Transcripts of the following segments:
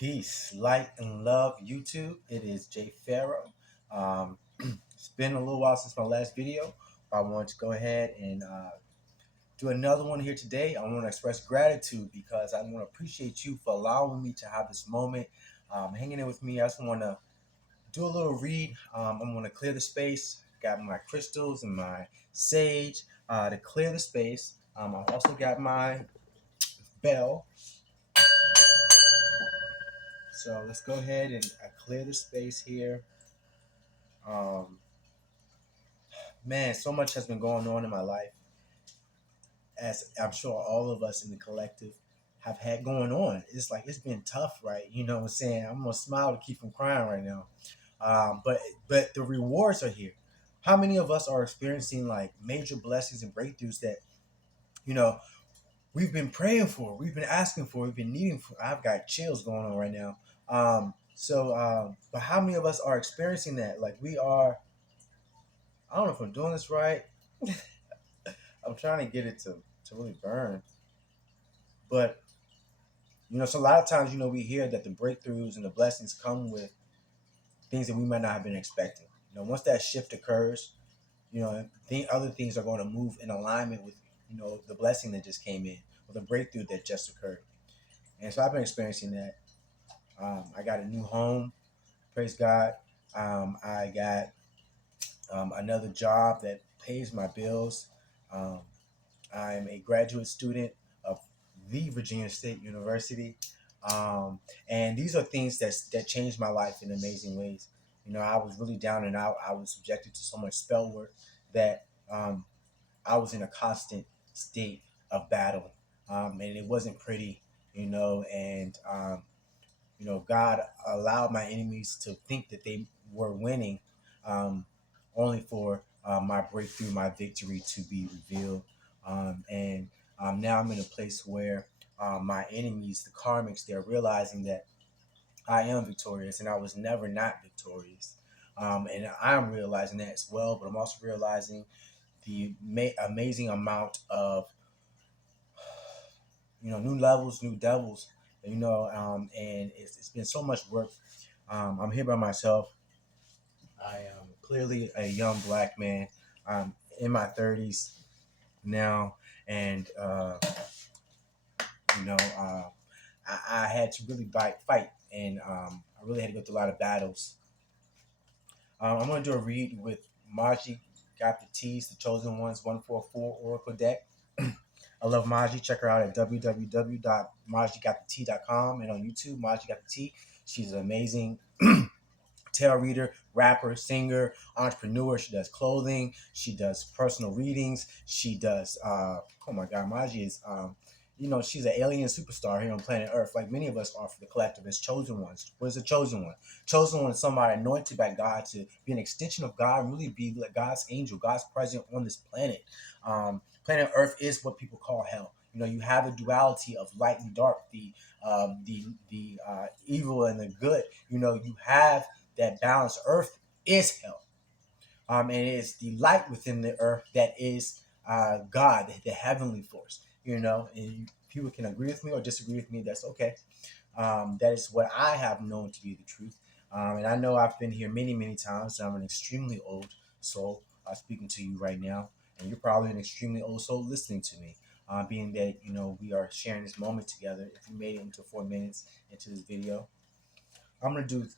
Peace, light, and love, YouTube. It is J-Pharaoh. It's been a little while since my last video. I want to go ahead and do another one here today. I want to express gratitude because I want to appreciate you for allowing me to have this moment, hanging in with me. I just want to do a little read. I'm going to clear the space. Got my crystals and my sage to clear the space. I've also got my bell. So let's go ahead and clear the space here. Um, Man, so much has been going on in my life, as I'm sure all of us in the collective have had going on. It's like it's been tough, right? You know what I'm saying? I'm gonna smile to keep from crying right now. But the rewards are here. How many of us are experiencing like major blessings and breakthroughs that you know we've been praying for, we've been asking for, we've been needing for? I've got chills going on right now. But how many of us are experiencing that? Like we are. I don't know if I'm doing this right. I'm trying to get it to really burn. But so a lot of times, we hear that the breakthroughs and the blessings come with things that we might not have been expecting. Once that shift occurs, other things are going to move in alignment with the blessing that just came in or the breakthrough that just occurred. And so I've been experiencing that. I got a new home, praise God. I got another job that pays my bills. Um, I'm a graduate student of the Virginia State University. And these are things that changed my life in amazing ways. I was really down and out. I was subjected to so much spell work that I was in a constant state of battle. And it wasn't pretty, and God allowed my enemies to think that they were winning, um, only for my breakthrough, my victory to be revealed. And now I'm in a place where my enemies, the karmics, they're realizing that I am victorious and I was never not victorious. And I'm realizing that as well, but I'm also realizing the amazing amount of new levels, new devils, and it's been so much work. I'm here by myself. I am clearly a young black man. I'm in my 30s now, and you know, uh, I had to really fight, and I really had to go through a lot of battles. I'm going to do a read with Maji Got the T's, the Chosen Ones 144 Oracle deck. I love Maji. Check her out at www.majigottheT.com and on YouTube, Maji Got the T. She's an amazing tarot reader, rapper, singer, entrepreneur. She does clothing. She does personal readings. She does, oh my God, Maji is, she's an alien superstar here on planet Earth, like many of us are for the collective as chosen ones. What is a chosen one? Chosen one is somebody anointed by God to be an extension of God and really be like God's angel, God's presence on this planet. Planet Earth is what people call hell. You have a duality of light and dark, the evil and the good. You have that balance. Earth is hell. And it is the light within the earth that is God, the heavenly force. And people can agree with me or disagree with me. That's okay. That is what I have known to be the truth. And I know I've been here many, many times. I'm an extremely old soul speaking to you right now. And you're probably an extremely old soul listening to me. Being that, we are sharing this moment together. If you made it into 4 minutes into this video, I'm gonna do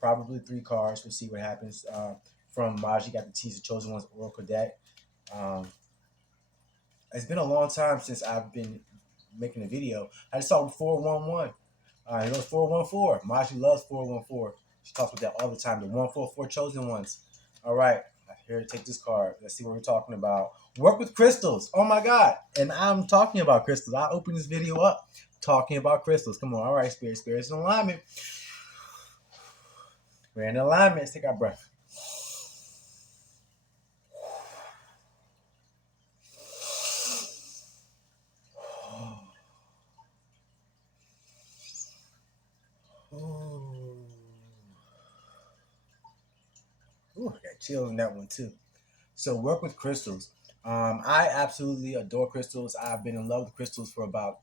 probably 3 cards. We'll see what happens. From Maji Got the T's, the Chosen Ones Oracle deck. Um, it's been a long time since I've been making a video. I just saw 411. It goes 414. Maji loves 414. She talks about that all the time. The 144 Chosen Ones. All right, here to take this card. Let's see what we're talking about. Work with crystals. Oh my God! And I'm talking about crystals. I opened this video up talking about crystals. Come on. All right, spirits in alignment. We're in alignment. Let's take our breath. Ooh, I got chills in that one too. So work with crystals. I absolutely adore crystals. I've been in love with crystals for about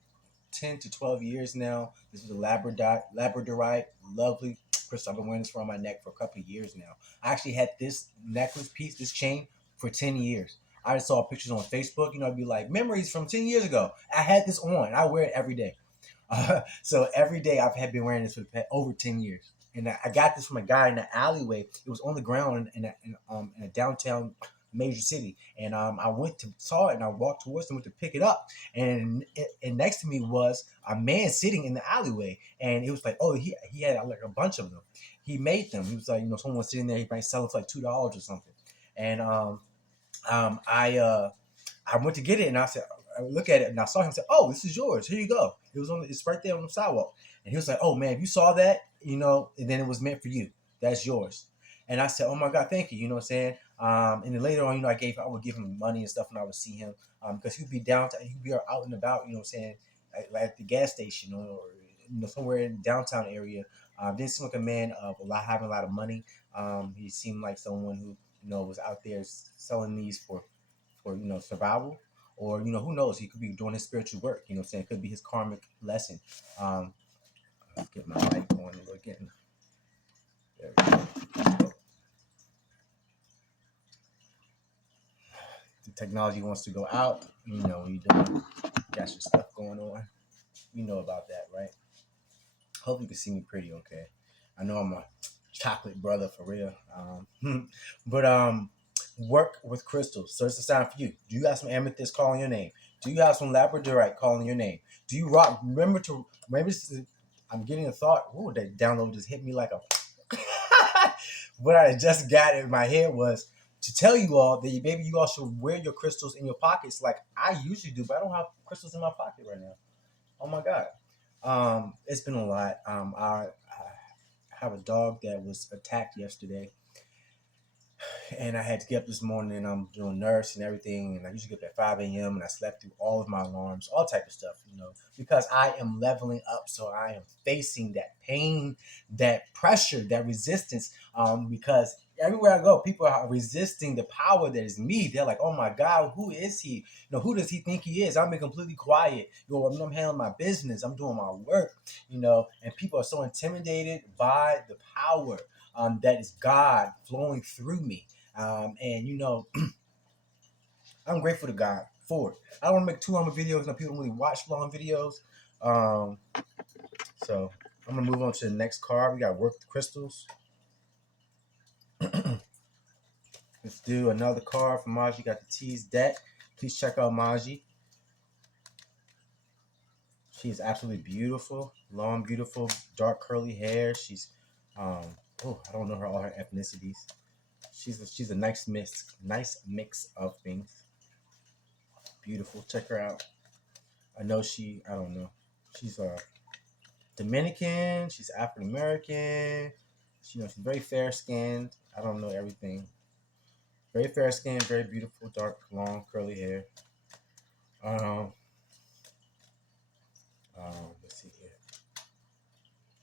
10 to 12 years now. This is a Labradorite, lovely crystal. I've been wearing this around my neck for a couple of years now. I actually had this necklace piece, this chain, for 10 years. I just saw pictures on Facebook. I'd be like, memories from 10 years ago. I had this on. I wear it every day. So every day I've had been wearing this for over 10 years. And I got this from a guy in the alleyway. It was on the ground in a downtown major city. And I went to saw it and I walked towards him, went to pick it up. And next to me was a man sitting in the alleyway. And it was like, oh, he had like a bunch of them. He made them. He was like, someone was sitting there, he might sell it for like $2 or something. And um, I uh, I went to get it and I said, I look at it and I saw him say, "Oh, this is yours. Here you go." It's right there on the sidewalk. And he was like, "Oh man, if you saw that, and then it was meant for you. That's yours." And I said, "Oh my God, thank you." You know what I'm saying? And then later on, I would give him money and stuff when I would see him, because he'd be downtown, he'd be out and about. You know what I'm saying? At the gas station or somewhere in downtown area. Didn't seem like a man of having a lot of money. He seemed like someone who was out there selling these for survival, or who knows, he could be doing his spiritual work. You know what I'm saying? It could be his karmic lesson. um let's get my light on again. There we go. The technology wants to go out. When you don't got your stuff going on, about that, right? Hope you can see me pretty okay. I know I'm a chocolate brother for real. But work with crystals. So it's a sign for you. Do you have some amethyst calling your name? Do you have some labradorite calling your name? Do you rock? Remember. I'm getting a thought. Ooh, that download just hit me like a. What I just got in my head was to tell you all that maybe you all should wear your crystals in your pockets, like I usually do, but I don't have crystals in my pocket right now. Oh my God. It's been a lot. I have a dog that was attacked yesterday, and I had to get up this morning, and I'm doing nurse and everything, and I usually get up at 5 a.m. and I slept through all of my alarms, all type of stuff, because I am leveling up. So I am facing that pain, that pressure, that resistance, because everywhere I go, people are resisting the power that is me. They're like, oh my God, who is he? Who does he think he is? I'm being completely quiet. I'm handling my business. I'm doing my work, and people are so intimidated by the power that is God flowing through me. And I'm grateful to God for it. I don't want to make too long of videos. People don't really watch long videos. Um, so I'm gonna move on to the next card. We got work with crystals. Let's do another card from Maji. Got the T's deck. Please check out Maji. She is absolutely beautiful. Long, beautiful, dark curly hair. She's I don't know all her ethnicities. She's a nice mix of things. Beautiful. Check her out. I don't know. She's Dominican. She's African American. She's very fair skinned. I don't know everything. Very fair skinned, very beautiful, dark, long, curly hair. Um, let's see here.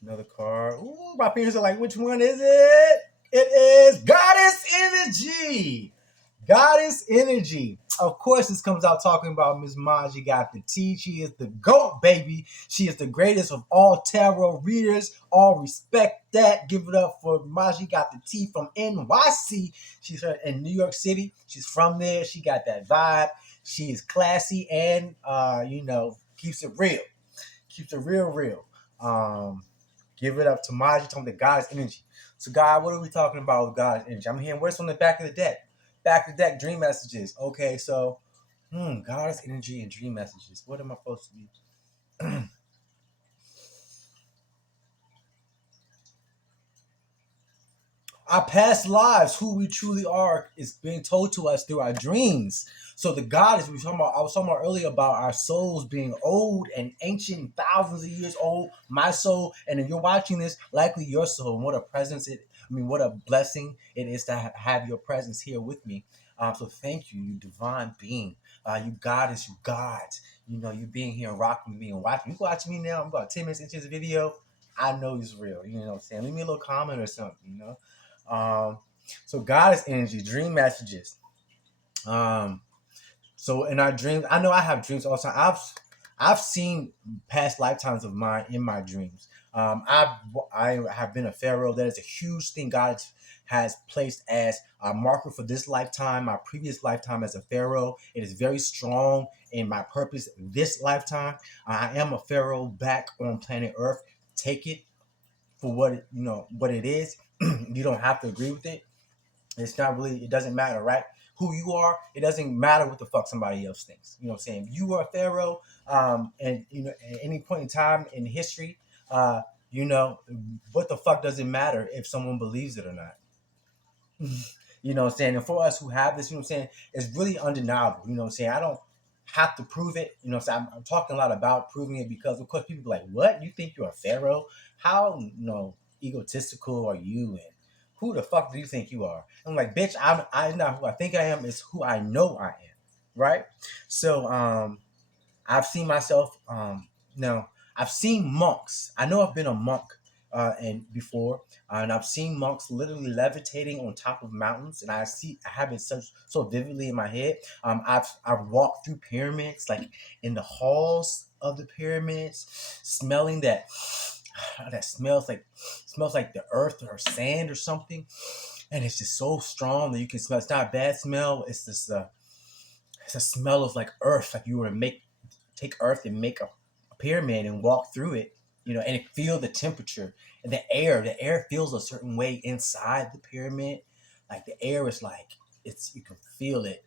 Another card. Ooh, my fingers are like, which one is it? It is Goddess Energy. Goddess Energy. Of course, this comes out talking about Miss Maji got the T. She is the GOAT, baby. She is the greatest of all tarot readers. All respect that. Give it up for Maji got the T from NYC. She's in New York City. She's from there. She got that vibe. She is classy and, keeps it real. Keeps it real. Give it up to Maji, talking the Goddess Energy. So, God, what are we talking about with Goddess Energy? I'm hearing words from the back of the deck. Back of the deck, dream messages. Okay, so, Goddess Energy and dream messages. What am I supposed to be? Our past lives, who we truly are, is being told to us through our dreams. So the goddess I was talking about earlier about our souls being old and ancient, thousands of years old. My soul, and if you're watching this, likely your soul. And what a presence what a blessing it is to have your presence here with me. So thank you, you divine being, you goddess, you God. You being here and rocking with me and watching. You watching me now. I'm about 10 minutes into the video. I know it's real. You know what I'm saying? Leave me a little comment or something. So Goddess Energy, dream messages. So in our dreams, I know I have dreams all the time. I've seen past lifetimes of mine in my dreams. I have been a pharaoh. That is a huge thing God has placed as a marker for this lifetime. My previous lifetime as a pharaoh, it is very strong in my purpose this lifetime. I am a pharaoh back on planet Earth. Take it for what it is. You don't have to agree with it. It's not really, it doesn't matter, right? Who you are, it doesn't matter what the fuck somebody else thinks. You know what I'm saying? If you are a pharaoh, and at any point in time in history, uh, you know, what the fuck does it matter if someone believes it or not? You know what I'm saying? And for us who have this, you know what I'm saying, it's really undeniable. You know what I'm saying? I don't have to prove it. You know what I'm saying? I'm talking a lot about proving it because, of course, people be like, what? You think you're a pharaoh? How, egotistical are you? And who the fuck do you think you are? I'm like, bitch, I'm not who I think I am. It's who I know I am. Right? So, I've seen myself. No, I've seen monks. I know I've been a monk and before, and I've seen monks literally levitating on top of mountains, and I have it so vividly in my head. I've walked through pyramids, like in the halls of the pyramids, smelling that smells like the earth or sand or something, and it's just so strong that you can smell. It's not a bad smell. It's a smell of like earth, like you were to make take earth and make a pyramid and walk through it, and feel the temperature and the air feels a certain way inside the pyramid. Like the air is like, you can feel it.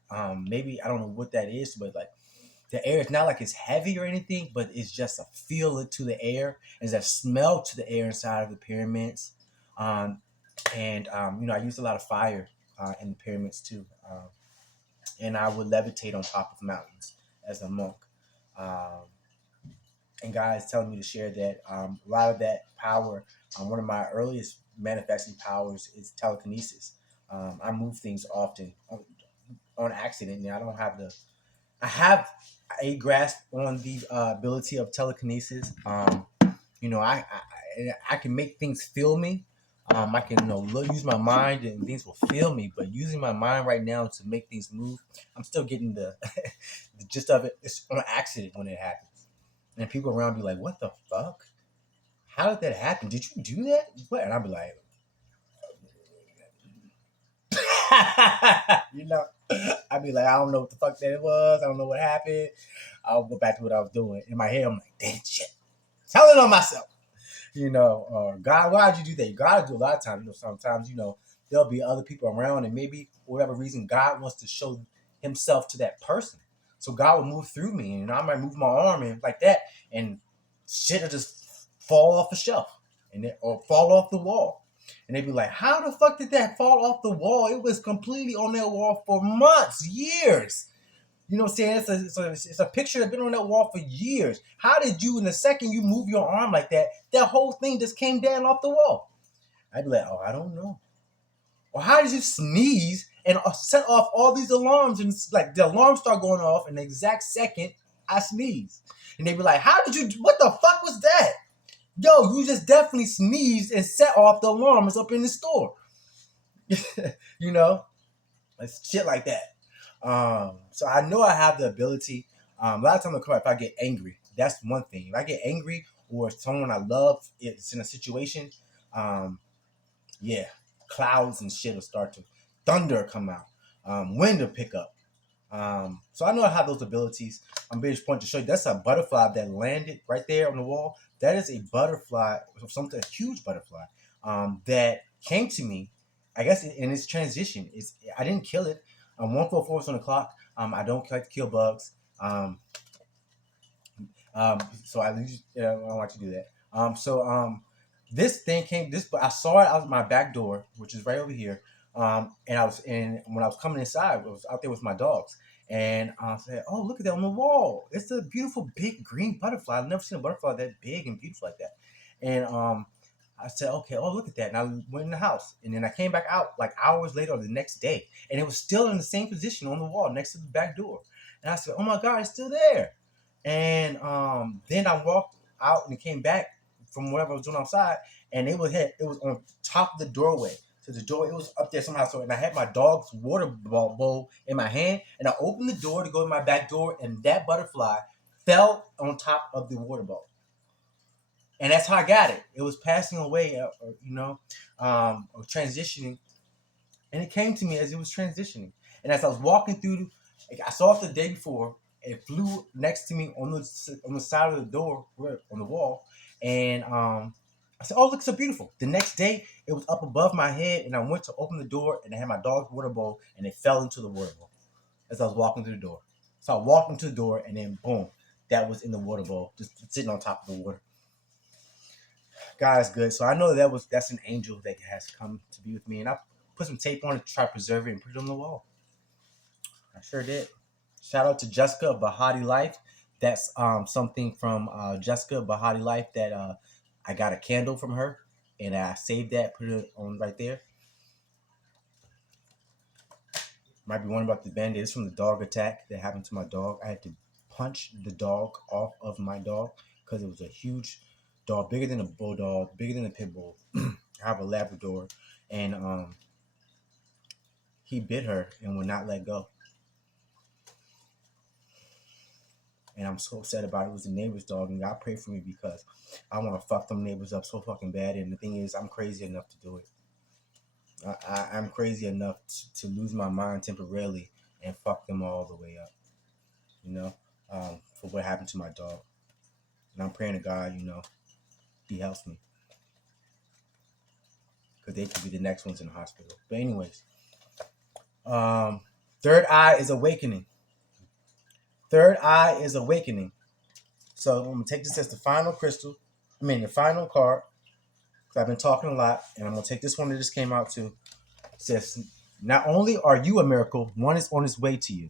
Maybe I don't know what that is, but like the air is not like it's heavy or anything, but it's just a feel to the air. There's a smell to the air inside of the pyramids. And I used a lot of fire in the pyramids too. And I would levitate on top of mountains as a monk. Um, and God is telling me to share that a lot of that power. One of my earliest manifesting powers is telekinesis. I move things often on accident, and I don't have the. I have a grasp on the ability of telekinesis. I can make things feel me. I can use my mind and things will feel me. But using my mind right now to make things move, I'm still getting the the gist of it. It's on accident when it happens, and people around be like, "What the fuck? How did that happen? Did you do that? What?" And I'll be like, you know, I'd be like, I don't know what the fuck that it was. I don't know what happened. I'll go back to what I was doing. In my head, I'm like, damn shit. Telling on myself. God, why'd you do that? God do a lot of times. Sometimes, there'll be other people around, and maybe for whatever reason, God wants to show himself to that person. So God will move through me, and I might move my arm and like that, and shit will just fall off the shelf or fall off the wall. And they'd be like, how the fuck did that fall off the wall? It was completely on that wall for months, years. You know what I'm saying? It's a picture that's been on that wall for years. How did you, in the second you move your arm like that, that whole thing just came down off the wall? I'd be like, oh, I don't know. Or how did you sneeze and set off all these alarms, and like the alarms start going off in the exact second I sneeze? And they'd be like, how did you, what the fuck was that? Yo, you just definitely sneezed and set off the alarms up in the store. you know, it's shit like that. So I know I have the ability. A lot of times, if I get angry, that's one thing. If I get angry or someone I love is in a situation, um, yeah, clouds and shit will start to thunder come out, wind will pick up. So I know I have those abilities. I'm being point to show you that's a butterfly that landed right there on the wall. That is a butterfly, something a huge butterfly, that came to me. I guess in its transition, I didn't kill it. 144 is on the clock. I don't like to kill bugs. So I don't like to do that. This thing came. But I saw it out my back door, which is right over here. And when I was coming inside, I was out there with my dogs, and I said, "Oh, look at that on the wall! It's a beautiful big green butterfly. I've never seen a butterfly that big and beautiful like that." And I said, "Okay, oh look at that!" And I went in the house, and then I came back out like hours later, or the next day, and it was still in the same position on the wall next to the back door. And I said, "Oh my God, it's still there!" And then I walked out and came back from whatever I was doing outside, and it was on top of the doorway. So the door, it was up there somehow. So, and I had my dog's water bowl in my hand, and I opened the door to go to my back door, and that butterfly fell on top of the water bowl, and that's how I got it. It was passing away, or transitioning, and it came to me as it was transitioning. And as I was walking through, I saw it the day before. It flew next to me on the side of the door, on the wall, and I said, "Oh, look so beautiful." The next day, it was up above my head, and I went to open the door, and I had my dog's water bowl, and it fell into the water bowl as I was walking through the door. So I walked into the door, and then boom, that was in the water bowl, just sitting on top of the water. God is good. So I know that's an angel that has come to be with me, and I put some tape on it to try to preserve it and put it on the wall. I sure did. Shout out to Jessica of Bahati Life. That's something from Jessica Bahati Life that I got a candle from her, and I saved that, put it on right there. Might be wondering about the band-aid. It's from the dog attack that happened to my dog. I had to punch the dog off of my dog because it was a huge dog, bigger than a bulldog, bigger than a pit bull. I have a Labrador, and he bit her and would not let go. And I'm so upset about it. It was the neighbor's dog, and God pray for me because I want to fuck them neighbors up so fucking bad. And the thing is, I'm crazy enough to do it. I'm crazy enough to lose my mind temporarily and fuck them all the way up, you know, for what happened to my dog. And I'm praying to God, He helps me because they could be the next ones in the hospital. But anyways, third eye is awakening. Third eye is awakening. So I'm gonna take this as the final crystal. The final card. Because I've been talking a lot, and I'm gonna take this one that just came out too. It says, "Not only are you a miracle, one is on its way to you."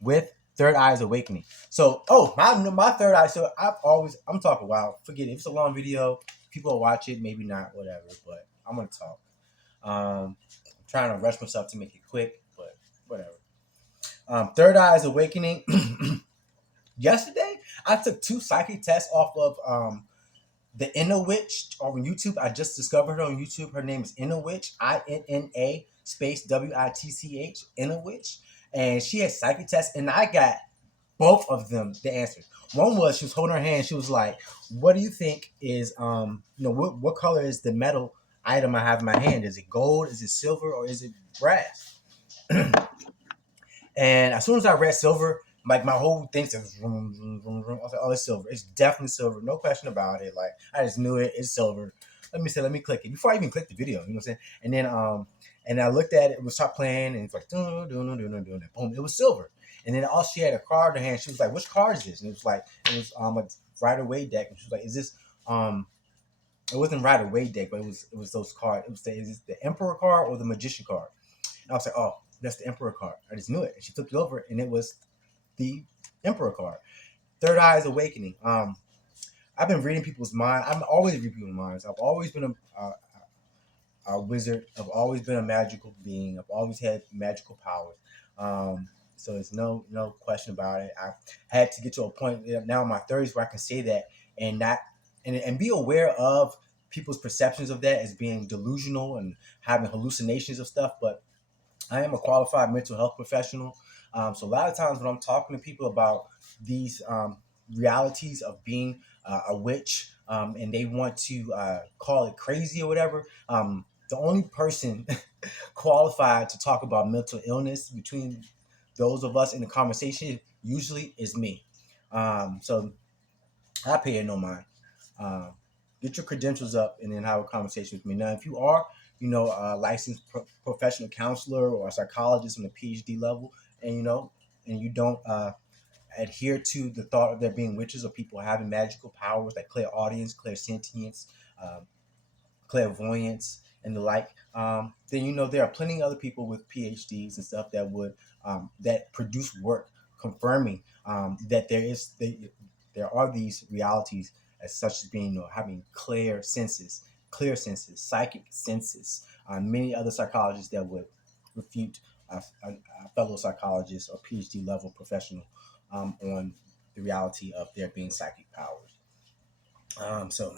With third eye's awakening. So, my third eye. So I'm talking wild. Forget it. If it's a long video, people will watch it. Maybe not. Whatever. But I'm gonna talk. I'm trying to rush myself to make it quick, but whatever. Third eye's awakening. Yesterday, I took 2 psychic tests off of the Inner Witch on YouTube. I just discovered her on YouTube. Her name is Inner Witch, INNA space WITCH, Inner Witch. And she had psychic tests, and I got both of them the answers. One was she was holding her hand. She was like, "What do you think is what color is the metal item I have in my hand? Is it gold? Is it silver? Or is it brass?" And as soon as I read silver, like my whole thing said, vroom, vroom, vroom, vroom. I was like, "Oh, it's silver. It's definitely silver. No question about it." Like I just knew it. It's silver. Let me click it before I even clicked the video. You know what I'm saying? And I looked at it. It was start playing, and it's like, boom, it was silver. And then all she had a card in her hand. She was like, "Which card is this?" And it was a Rider Waite deck. And she was like, "Is this It wasn't Rider Waite deck, but it was those cards. Is this the Emperor card or the Magician card?" And I was like, "Oh, that's the Emperor card." I just knew it. And she flipped it over, and it was the Emperor card. Third eye is awakening. I've been reading people's minds. I'm always reading people's minds. I've always been a wizard. I've always been a magical being. I've always had magical powers. So there's no question about it. I had to get to a point now in my 30s where I can say that and not and be aware of people's perceptions of that as being delusional and having hallucinations of stuff. But I am a qualified mental health professional. So a lot of times when I'm talking to people about these realities of being a witch, and they want to call it crazy or whatever, the only person qualified to talk about mental illness between those of us in the conversation usually is me. So I pay it no mind. Um, get your credentials up and then have a conversation with me. Now, if you are, a licensed professional counselor or a psychologist on the PhD level, and and you don't adhere to the thought of there being witches or people having magical powers like clairaudience, clairsentience, um, clairvoyance, and the like, then there are plenty of other people with PhDs and stuff that produce work confirming that there are these realities as such as being having clear senses, psychic senses. Many other psychologists that would refute a fellow psychologist or PhD level professional on the reality of there being psychic powers. So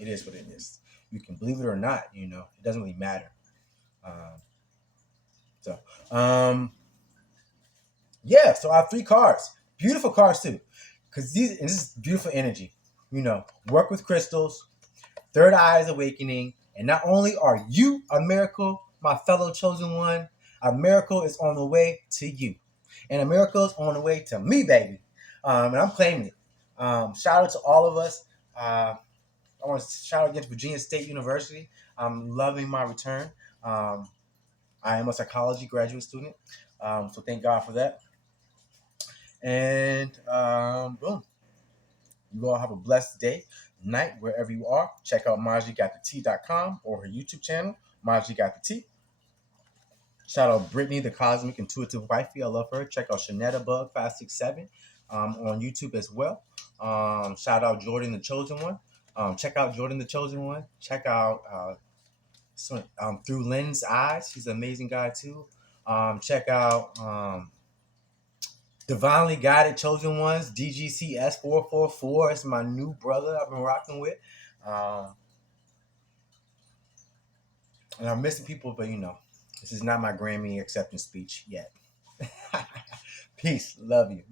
it is what it is. You can believe it or not. It doesn't really matter. Um, so yeah. So I have 3 cards. Beautiful cards too. because this is beautiful energy. Work with crystals. Third eye is awakening, and not only are you a miracle, my fellow chosen one, a miracle is on the way to you, and a miracle is on the way to me, baby. And I'm claiming it. Shout out to all of us. I want to shout out again to Virginia State University. I'm loving my return. Um, I am a psychology graduate student, so thank God for that. And boom. You all have a blessed day, night, wherever you are. Check out MarjieGotTheT.com or her YouTube channel, Margie Got the Tea. Shout out Brittany, the Cosmic Intuitive Wifey. I love her. Check out Shanetta Bug 567 on YouTube as well. Shout out Jordan, the Chosen One. Check out Jordan, the Chosen One. Check out Through Lynn's Eyes. She's an amazing guy too. Check out Divinely Guided Chosen Ones, DGCS 444. It's my new brother I've been rocking with. And I'm missing people, but this is not my Grammy acceptance speech yet. Peace. Love you.